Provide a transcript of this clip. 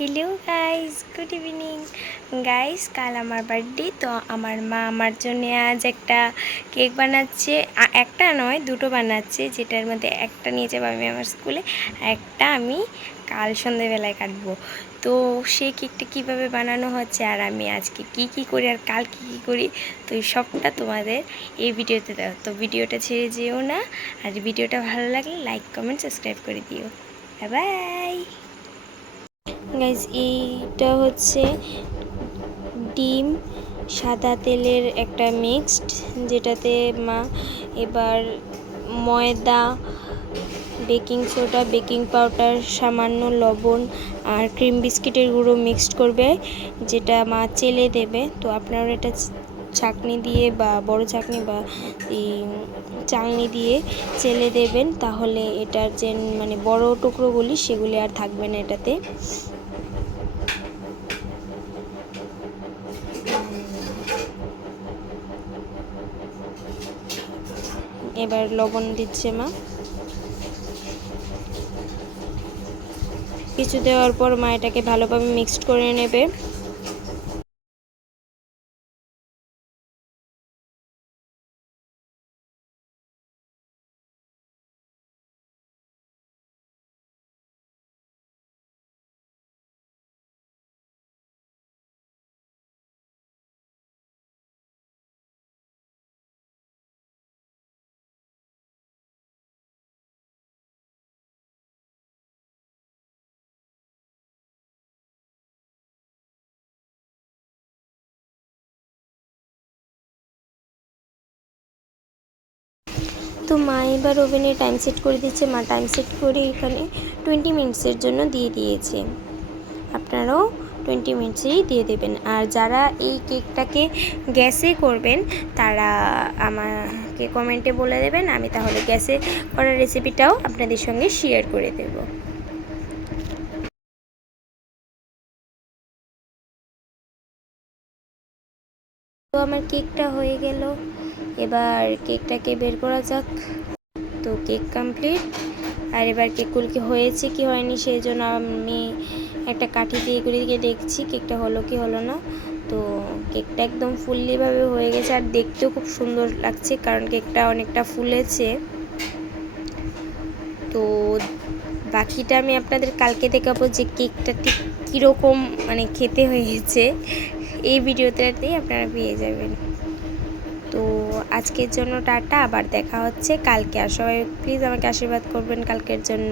Hello guys, good evening guys. কাল আমার birthday, তো আমার মা আমার জন্য আজ একটা কেক বানাচ্ছে। একটা নয়, দুটো বানাচ্ছে, যেটার মধ্যে একটা নিয়ে যাবো আমি আমার স্কুলে, একটা আমি কাল সন্ধ্যেবেলায় কাটবো। তো সেই কেকটা কীভাবে বানানো হচ্ছে আর আমি আজকে কি করি আর কাল কি করি, তো এই সবটা তোমাদের এই ভিডিওতে দাও। তো ভিডিওটা ছেড়ে যেও না, আর ভিডিওটা ভালো লাগলে লাইক কমেন্ট সাবস্ক্রাইব করে দিও। Bye bye guys. এইটা হচ্ছে ডিম সাদা তেলের একটা মিক্সড, যেটাতে মা এবার ময়দা, বেকিং সোডা, বেকিং পাউডার, সামান্য লবণ আর ক্রিম বিস্কিটের গুঁড়ো মিক্সড করবে, যেটা মা চেলে দেবে। তো আপনারা এটা ছাঁকনি দিয়ে বা বড় ছাঁকনি বা চালনি দিয়ে চেলে দেবেন, তাহলে এটার যে মানে বড় টুকরোগুলি সেগুলি আর থাকবে না এটাতে। এবার লবণ দিচ্ছে মা। কিছু দেওয়ার পর মা এটাকে ভালোভাবে মিক্সড করে নেবে। তো মা এবার ওভেনে টাইম সেট করে দিচ্ছে। মা টাইম সেট করে এখানে 20 মিনিটসের জন্য দিয়ে দিয়েছে। আপনারাও 20 মিনিটসেই দিয়ে দেবেন। আর যারা এই কেকটাকে গ্যাসে করবেন তারা আমাকে কমেন্টে বলে দেবেন, আমি তাহলে গ্যাসে করার রেসিপিটাও আপনাদের সঙ্গে শেয়ার করে দেব। তো আমার কেকটা হয়ে গেল, এবার কেকটাকে বের করা যাক। তো কেক কমপ্লিট। আর এবার কেকগুলো হয়েছে কি হয়নি সেই জন্য আমি একটা কাঠি দিয়ে ঘুরিয়ে দেখছি কেকটা হলো কি হলো না। তো কেকটা একদম ফুললিভাবে হয়ে গেছে, আর দেখতেও খুব সুন্দর লাগছে কারণ কেকটা অনেকটা ফুলেছে। তো বাকিটা আমি আপনাদের কালকে দেখাবো যে কেকটা ঠিক কীরকম মানে খেতে হয়েছে, এই ভিডিওটাতেই আপনারা পেয়ে যাবেন। তো আজকের জন্য টাটা, আবার দেখা হচ্ছে কালকে। আর সবাই প্লিজ আমাকে আশীর্বাদ করবেন কালকের জন্য।